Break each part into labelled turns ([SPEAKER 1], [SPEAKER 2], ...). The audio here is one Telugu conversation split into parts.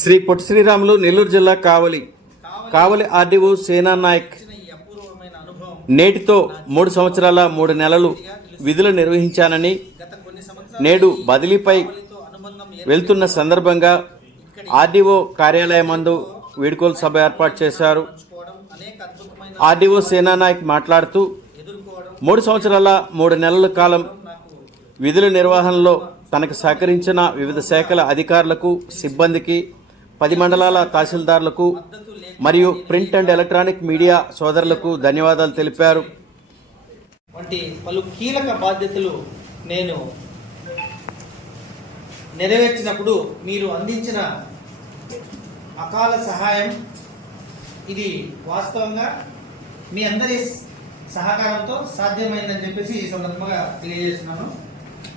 [SPEAKER 1] శ్రీ పొట్టి శ్రీరాములు నెల్లూరు జిల్లా కావలి. కావలి ఆర్డీఓ సేనా నాయక్. నేటితో మూడు సంవత్సరాల మూడు నెలలు విధులు నిర్వహించానని నేడు బదిలీపై వెళ్తున్న సందర్భంగా ఆర్డీఓ కార్యాలయమందు వీడ్కోలు సభ ఏర్పాటు చేశారు. ఆర్డీఓ సేనా నాయక్ మాట్లాడుతూ మూడు సంవత్సరాల మూడు నెలల కాలం విధుల నిర్వహణలో తనకు సహకరించిన వివిధ శాఖల అధికారులకు సిబ్బందికి పది మండలాల తహసీల్దార్లకు మరియు ప్రింట్ అండ్ ఎలక్ట్రానిక్ మీడియా సోదరులకు ధన్యవాదాలు తెలిపారు.
[SPEAKER 2] వంటి పలు కీలక బాధ్యతలు నేను నెరవేర్చినప్పుడు మీరు అందించిన అకాల సహాయం ఇది వాస్తవంగా మీ అందరి సహకారంతో సాధ్యమైందని చెప్పేసి ఈ సందర్భంగా తెలియజేస్తున్నాను.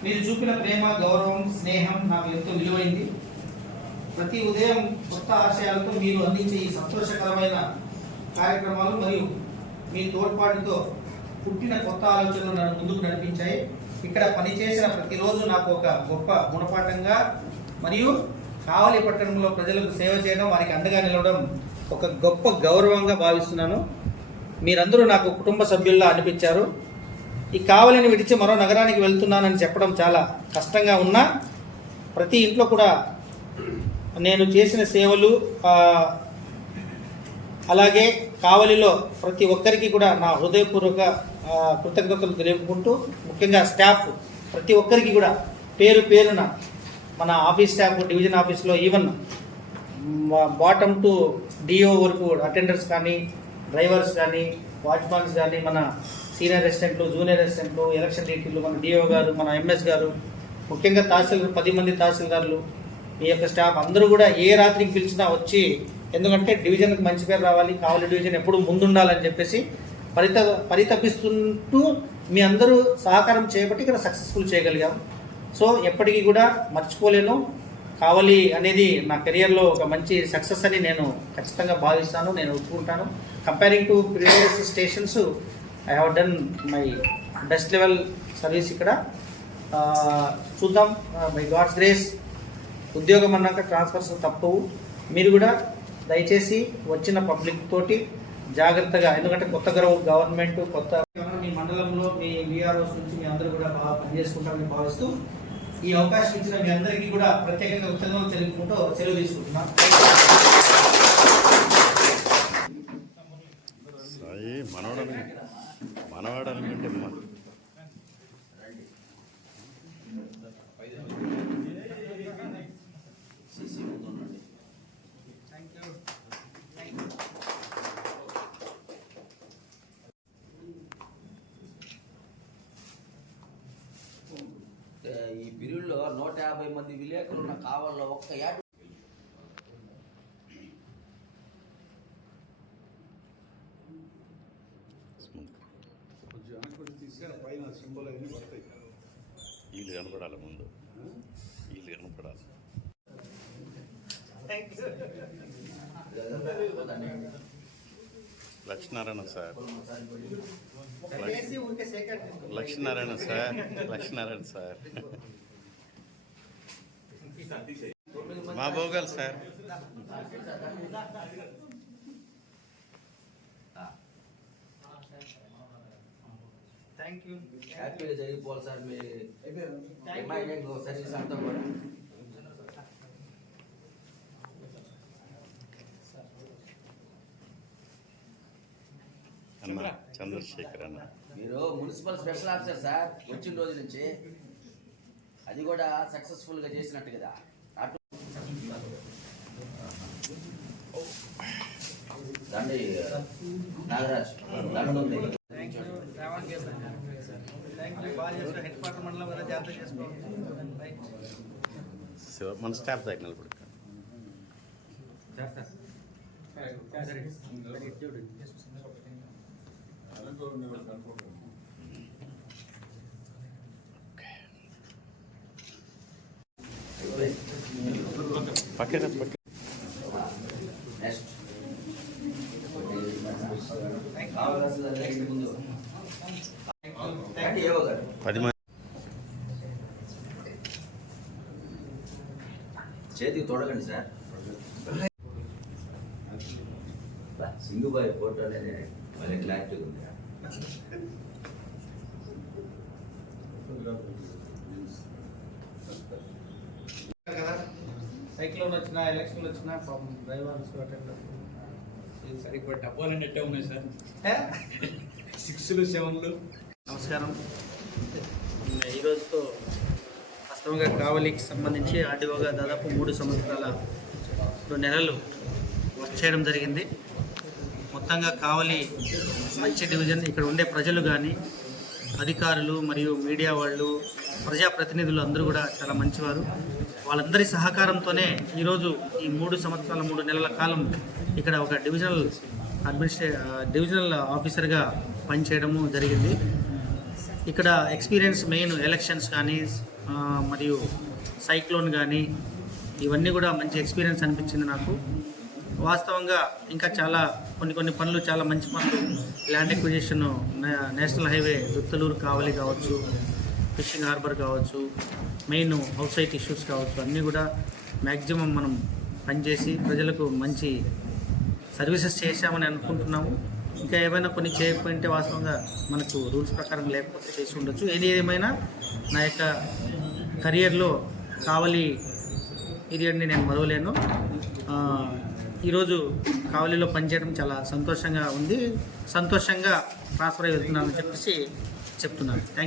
[SPEAKER 2] మీరు చూపిన ప్రేమ గౌరవం స్నేహం నాకు ఎంతో విలువైంది. ప్రతి ఉదయం కొత్త ఆశయాలతో మీరు అందించే ఈ సంతోషకరమైన కార్యక్రమాలు మరియు మీ తోడ్పాటుతో పుట్టిన కొత్త ఆలోచనలు నన్ను ముందుకు నడిపించాయి. ఇక్కడ పనిచేసిన ప్రతిరోజు నాకు ఒక గొప్ప గుణపాఠంగా మరియు కావలి పట్టణంలో ప్రజలకు సేవ చేయడం వారికి అండగా నిలవడం ఒక గొప్ప గౌరవంగా భావిస్తున్నాను. మీరందరూ నాకు కుటుంబ సభ్యుల్లా అనిపించారు. ఈ కావలిని విడిచి మరో నగరానికి వెళ్తున్నానని చెప్పడం చాలా కష్టంగా ఉన్నా ప్రతి ఇంట్లో కూడా నేను చేసిన సేవలు అలాగే కావలిలో ప్రతి ఒక్కరికి కూడా నా హృదయపూర్వక కృతజ్ఞతలు తెలియకుంటూ ముఖ్యంగా స్టాఫ్ ప్రతి ఒక్కరికి కూడా పేరు పేరున మన ఆఫీస్ స్టాఫ్ డివిజన్ ఆఫీస్లో ఈవెన్ బాటమ్ టు డిఓ వరకు అటెండర్స్ కానీ డ్రైవర్స్ కానీ వాచ్మాన్స్ కానీ మన సీనియర్ అసిస్టెంట్లు జూనియర్ అసిస్టెంట్లు ఎలక్షన్ డ్యూటీలు మన డిఓ గారు మన ఎంఎస్ గారు ముఖ్యంగా తహసీల్దార్ పది మంది తహసీల్దార్లు మీ యొక్క స్టాఫ్ అందరూ కూడా ఏ రాత్రికి పిలిచినా వచ్చి ఎందుకంటే డివిజన్కి మంచి పేరు రావాలి కావాలి డివిజన్ ఎప్పుడు ముందుండాలని చెప్పేసి పరిత పరితపిస్తుంటూ మీ అందరూ సహకారం చేయబట్టి ఇక్కడ సక్సెస్ఫుల్ చేయగలిగాం. సో ఎప్పటికీ కూడా మర్చిపోలేను. కావాలి అనేది నా కెరియర్లో ఒక మంచి సక్సెస్ అని నేను ఖచ్చితంగా భావిస్తాను నేను ఒప్పుకుంటాను. Comparing to previous stations I have done my best level service ఇక్కడ. చూద్దాం. మై గాడ్స్ గ్రేస్ ఉద్యోగం అన్నాక ట్రాన్స్ఫర్స్ తప్పవు. మీరు కూడా దయచేసి వచ్చిన పబ్లిక్ తోటి జాగ్రత్తగా ఎందుకంటే కొత్త గవర్నమెంట్ కొత్త మీ మండలంలో మీ విఆర్ఓస్ నుంచి మీ అందరూ కూడా బాగా పనిచేసుకుంటారని భావిస్తూ ఈ అవకాశం ఇచ్చిన మీ అందరికీ కూడా ప్రత్యేకంగా ఉత్తర్వులు తెలుపుకుంటూ సెలవు తీసుకుంటున్నాం.
[SPEAKER 3] యాభై మంది విలేకరులు ఉన్న కావాలలో ఒక్క యాడ్
[SPEAKER 4] వీళ్ళు కనపడాలి ముందు. వీళ్ళు కనపడాలి. Lakshminarayana sir. Lakshminarayana sir. Lakshminarayana sir. మా భోగాలు సార్.
[SPEAKER 2] థ్యాంక్ యూ
[SPEAKER 3] హ్యాపీగా జరిగిపోవాలి సార్ మీ సర్వీస్ అంతా కూడా
[SPEAKER 4] అన్న చంద్రశేఖర్ అన్న.
[SPEAKER 3] మీరు మున్సిపల్ స్పెషల్ ఆఫీసర్ సార్ వచ్చిన రోజు నుంచి. అది కూడా సక్సెస్ఫుల్గా చేసినట్టు కదా. అటు దండి నాగరాజ్ దండ ఉంది
[SPEAKER 4] మన స్టాఫ్ దగ్గర నిలబడు. పక్కన పక్క పది మంది.
[SPEAKER 3] చేతికి తోడకండి సార్. సింగుబాయి ఫోటో అనేది క్లారిటీగా ఉంది.
[SPEAKER 2] వచ్చినా ఎలక్షన్లు వచ్చినా పాపం డ్రైవర్స్
[SPEAKER 5] సరిగ్గా డబ్బాలు నెట్టే ఉన్నాయి సార్? సిక్స్లు సెవెన్లు
[SPEAKER 2] నమస్కారం. ఈరోజుతో వాస్తవంగా కావలికి సంబంధించి ఆర్డీఓగా దాదాపు మూడు సంవత్సరాల రెండు నెలలు వర్క్ చేయడం జరిగింది. మొత్తంగా కావలి మంచి డివిజన్ ఇక్కడ ఉండే ప్రజలు కానీ అధికారులు మరియు మీడియా వాళ్ళు ప్రజాప్రతినిధులు అందరూ కూడా చాలా మంచివారు. వాళ్ళందరి సహకారంతోనే ఈరోజు ఈ మూడు సంవత్సరాల మూడు నెలల కాలం ఇక్కడ ఒక డివిజనల్ అడ్మినిస్ట్రే డివిజనల్ ఆఫీసర్గా పనిచేయడము జరిగింది. ఇక్కడ ఎక్స్పీరియన్స్ మెయిన్ ఎలక్షన్స్ కానీ మరియు సైక్లోన్ కానీ ఇవన్నీ కూడా మంచి ఎక్స్పీరియన్స్ అనిపించింది నాకు. వాస్తవంగా ఇంకా చాలా కొన్ని కొన్ని పనులు చాలా మంచి పనులు. Land acquisition national highway Duttaluru Kavali కావచ్చు ఫిషింగ్ హార్బర్ కావచ్చు మెయిన్ హౌస్ సైట్ ఇష్యూస్ కావచ్చు అన్నీ కూడా మ్యాక్సిమం మనం పనిచేసి ప్రజలకు మంచి సర్వీసెస్ చేశామని అనుకుంటున్నాము. ఇంకా ఏమైనా కొన్ని చేయకపోయింటే వాస్తవంగా మనకు రూల్స్ ప్రకారం లేకపోతే చేసి ఉండొచ్చు. ఏది ఏమైనా నా యొక్క కెరియర్లో కావలి పీరియడ్ని నేను మరవలేను. ఈరోజు కావలిలో పనిచేయడం చాలా సంతోషంగా ఉంది. సంతోషంగా ట్రాన్స్ఫర్ అయి వెళ్తున్నానని చెప్పేసి చెప్తున్నాను. థ్యాంక్